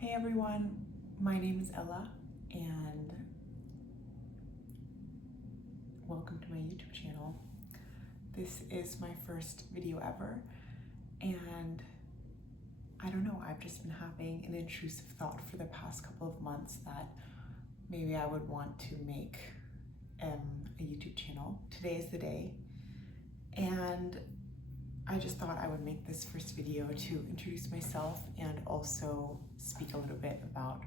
Hey everyone, my name is Ella and welcome to my YouTube channel. This is my first video ever and I don't know, I've just been having an intrusive thought for the past couple of months that maybe I would want to make a YouTube channel. Today is the day and I just thought I would make this first video to introduce myself and also speak a little bit about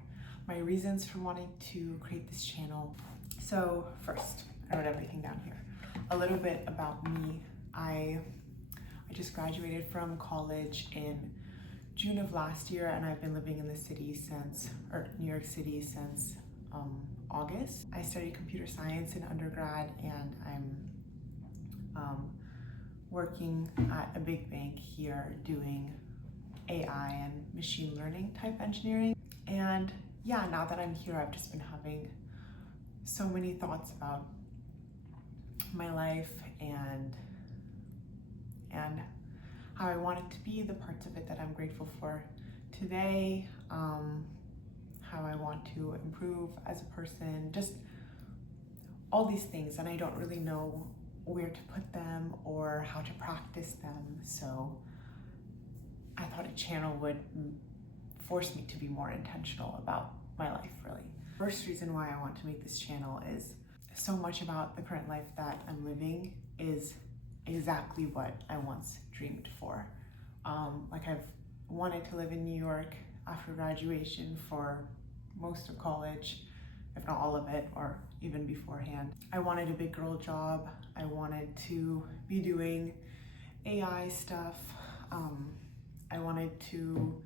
my reasons for wanting to create this channel. So first, I wrote everything down here. A little bit about me. I just graduated from college in June of last year and I've been living in the city New York City since August. I studied computer science in undergrad and I'm working at a big bank here doing AI and machine learning type engineering. And yeah, now that I'm here, I've just been having so many thoughts about my life and how I want it to be, the parts of it that I'm grateful for today, how I want to improve as a person, just all these things, and I don't really know where to put them or how to practice them, so I thought a channel would force me to be more intentional about my life, really. First reason why I want to make this channel is so much about the current life that I'm living is exactly what I once dreamed for. Like I've wanted to live in New York after graduation for most of college, if not all of it, or even beforehand. I wanted a big girl job. I wanted to be doing AI stuff. I wanted to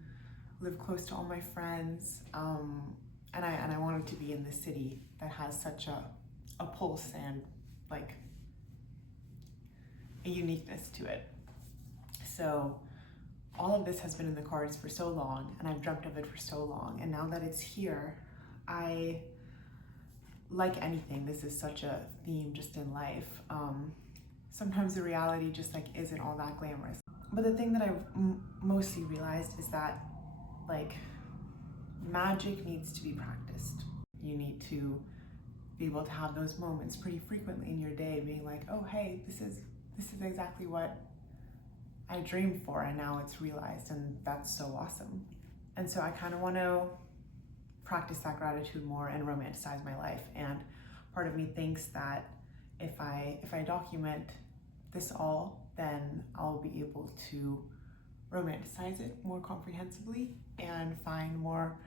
live close to all my friends. And I wanted to be in the city that has such a pulse and like a uniqueness to it. So all of this has been in the cards for so long and I've dreamt of it for so long. And now that it's here, like anything, this is such a theme just in life. Sometimes the reality just like isn't all that glamorous. But the thing that I've mostly realized is that like magic needs to be practiced. You need to be able to have those moments pretty frequently in your day, being like, oh hey, this is exactly what I dreamed for and now it's realized, and that's so awesome. And so I kind of want to practice that gratitude more and romanticize my life. And part of me thinks that if I document this all, then I'll be able to romanticize it more comprehensively and find more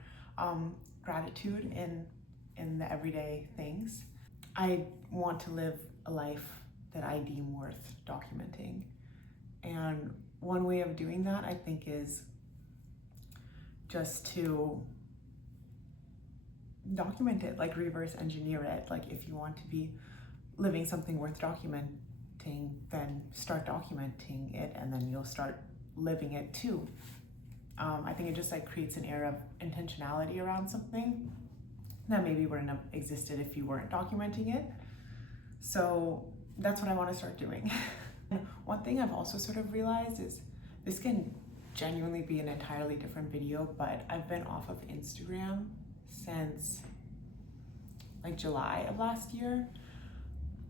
gratitude in the everyday things. I want to live a life that I deem worth documenting. And one way of doing that, I think, is just to document it, like reverse engineer it. Like if you want to be living something worth documenting, then start documenting it and then you'll start living it too. I think it just like creates an air of intentionality around something that maybe wouldn't have existed if you weren't documenting it. So that's what I want to start doing. One thing I've also sort of realized is this can genuinely be an entirely different video, but I've been off of Instagram since like July of last year.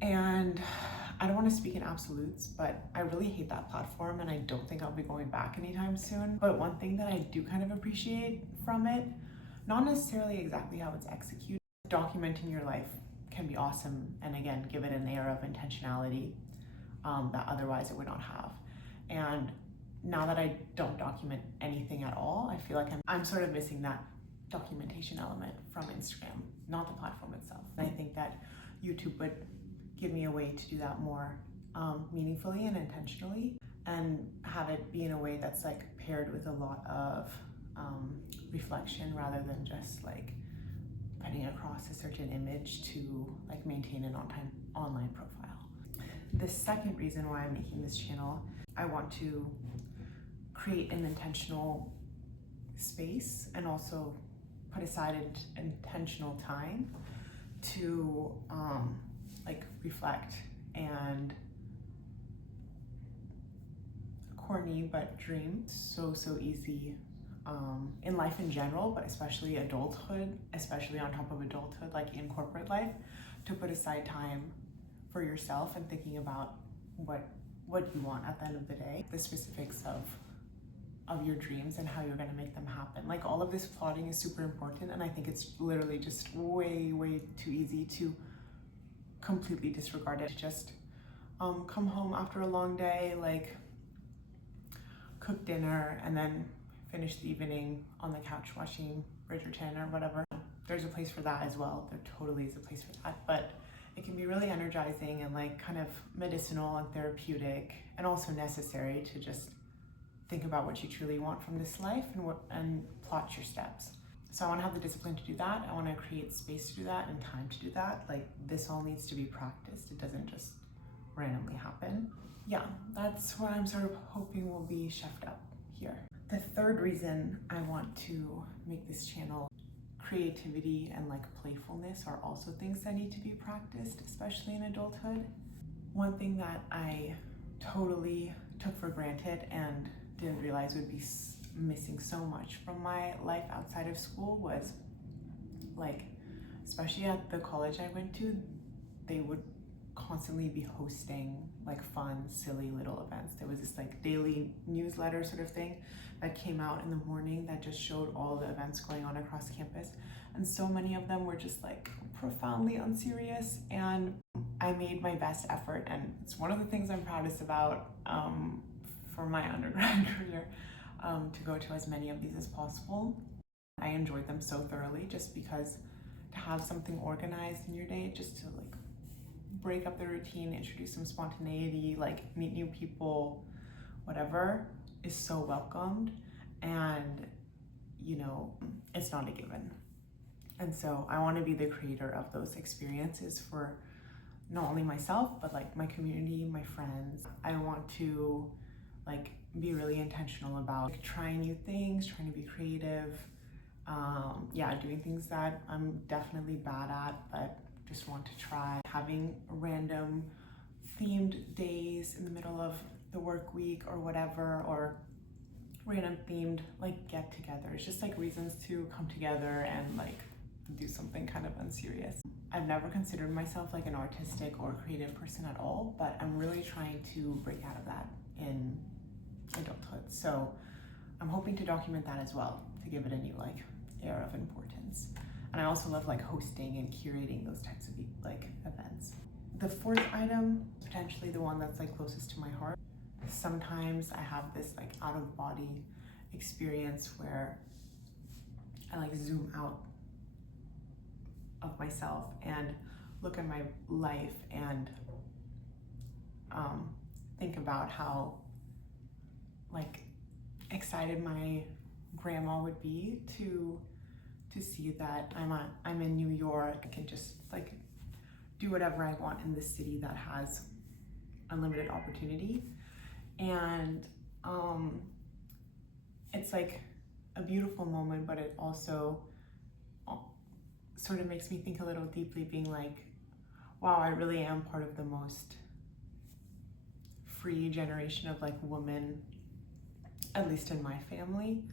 And I don't want to speak in absolutes, but I really hate that platform and I don't think I'll be going back anytime soon. But one thing that I do kind of appreciate from it, not necessarily exactly how it's executed, documenting your life can be awesome and again, give it an air of intentionality that otherwise it would not have. And now that I don't document anything at all, I feel like I'm sort of missing that documentation element from Instagram, not the platform itself. And I think that YouTube would give me a way to do that more meaningfully and intentionally, and have it be in a way that's like paired with a lot of reflection rather than just like putting across a certain image to like maintain an online profile. The second reason why I'm making this channel, I want to create an intentional space and also put aside an intentional time to like reflect and corny but dream. So easy in life in general, but especially adulthood, especially on top of adulthood, like in corporate life, to put aside time for yourself and thinking about what you want at the end of the day, the specifics of your dreams and how you're going to make them happen. Like, all of this plotting is super important, and I think it's literally just way too easy to completely disregard it. Just come home after a long day, like cook dinner, and then finish the evening on the couch watching Bridgerton or whatever. There's a place for that as well. There totally is a place for that, but it can be really energizing and like kind of medicinal and therapeutic, and also necessary to just think about what you truly want from this life and plot your steps. So I want to have the discipline to do that. I want to create space to do that and time to do that. Like, this all needs to be practiced. It doesn't just randomly happen. Yeah, that's what I'm sort of hoping will be chefed up here. The third reason I want to make this channel, creativity and like playfulness are also things that need to be practiced, especially in adulthood. One thing that I totally took for granted and didn't realize would be missing so much from my life outside of school was, like, especially at the college I went to, they would constantly be hosting like fun, silly little events. There was this like daily newsletter sort of thing that came out in the morning that just showed all the events going on across campus, and so many of them were just like profoundly unserious, and I made my best effort, and it's one of the things I'm proudest about for my undergrad career, to go to as many of these as possible. I enjoyed them so thoroughly, just because to have something organized in your day, just to like break up the routine, introduce some spontaneity, like meet new people, whatever, is so welcomed. And you know, it's not a given. And so I want to be the creator of those experiences for not only myself, but like my community, my friends. I want to like be really intentional about like, trying new things, trying to be creative. Yeah, doing things that I'm definitely bad at, but just want to try. Having random themed days in the middle of the work week or whatever, or random themed like get-togethers, just like reasons to come together and like do something kind of unserious. I've never considered myself like an artistic or creative person at all, but I'm really trying to break out of that in adulthood. So I'm hoping to document that as well, to give it a new like air of importance. And I also love like hosting and curating those types of like events. The fourth item, potentially the one that's like closest to my heart. Sometimes I have this like out of body experience where I like zoom out of myself and look at my life and think about how like excited my grandma would be to see that I'm in New York. I can just like do whatever I want in this city that has unlimited opportunity. And it's like a beautiful moment, but it also sort of makes me think a little deeply, being like, wow, I really am part of the most free generation of like women, at least in my family,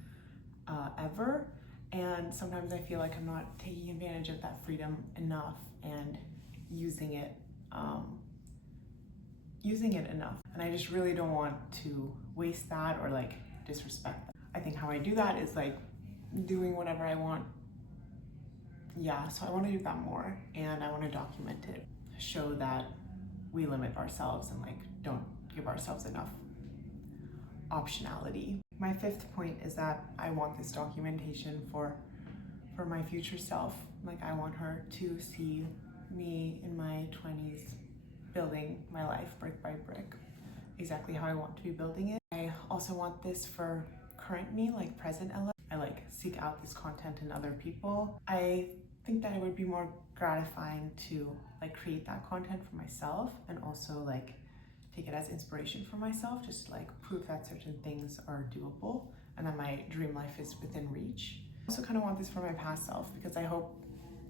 ever. And sometimes I feel like I'm not taking advantage of that freedom enough and using it enough. And I just really don't want to waste that or like disrespect that. I think how I do that is like doing whatever I want. Yeah, so I want to do that more, and I want to document it, show that we limit ourselves and like don't give ourselves enough optionality. My fifth point is that I want this documentation for my future self. Like, I want her to see me in my 20s building my life brick by brick, exactly how I want to be building it. I also want this for current me, like present Ella. I like seek out this content in other people. I think that it would be more gratifying to like create that content for myself, and also like take it as inspiration for myself, just to like prove that certain things are doable and that my dream life is within reach. I also kind of want this for my past self, because I hope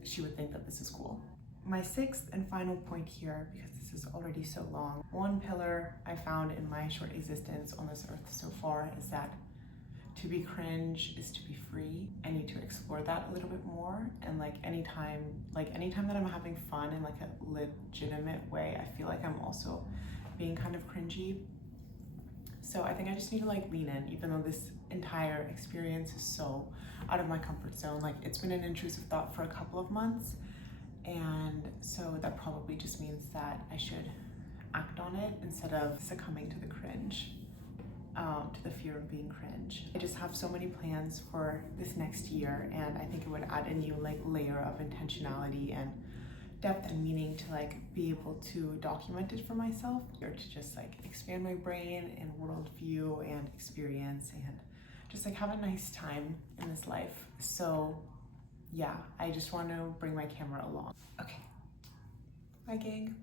she would think that this is cool. My sixth and final point here, because this is already so long, one pillar I found in my short existence on this earth so far is that to be cringe is to be free. I need to explore that a little bit more. And like anytime that I'm having fun in like a legitimate way, I feel like I'm also being kind of cringy. So I think I just need to like lean in, even though this entire experience is so out of my comfort zone. Like it's been an intrusive thought for a couple of months. And so that probably just means that I should act on it instead of succumbing to the cringe, to the fear of being cringe. I just have so many plans for this next year, and I think it would add a new like layer of intentionality and depth and meaning to like be able to document it for myself, or to just like expand my brain and worldview and experience and just like have a nice time in this life. So yeah, I just want to bring my camera along. Okay, bye gang.